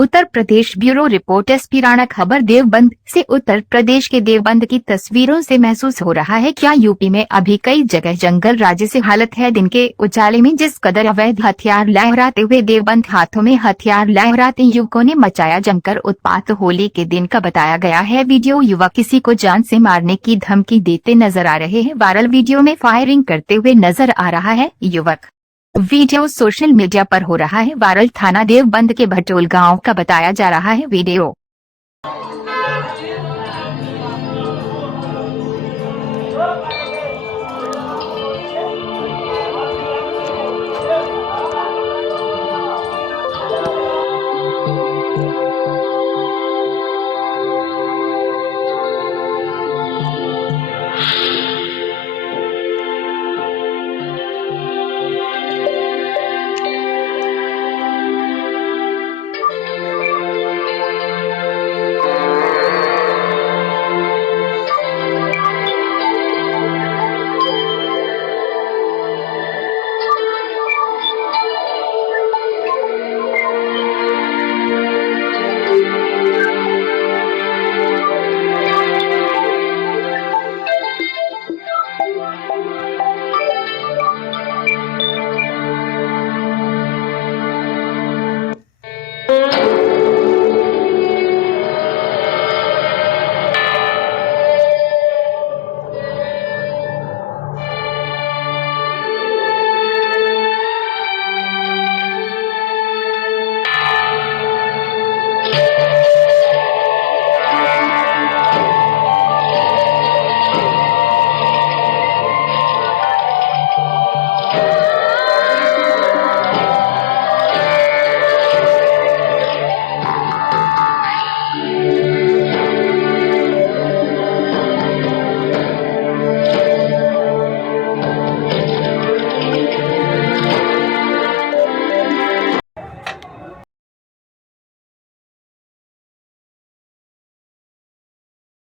Uttar Pradesh bureau report. SP Rana. खबर देवबंद से। उत्तर प्रदेश के देवबंद की तस्वीरों से महसूस हो रहा है क्या यूपी में अभी कई जगह जंगल राज से हालत है। दिन के उजाले में जिस कदर अवैध हथियार लहराते हुए देवबंद हाथों में हथियार लहराते युवकों ने मचाया जमकर उत्पात। होली के दिन का बताया गया है वीडियो। युवक किसी को जान से मारने की धमकी देते नजर आ रहे हैं। वायरल वीडियो में फायरिंग करते हुए नजर आ रहा है युवक। वीडियो सोशल मीडिया पर हो रहा है वायरल। थाना देवबंद के भटोल गांव का बताया जा रहा है वीडियो।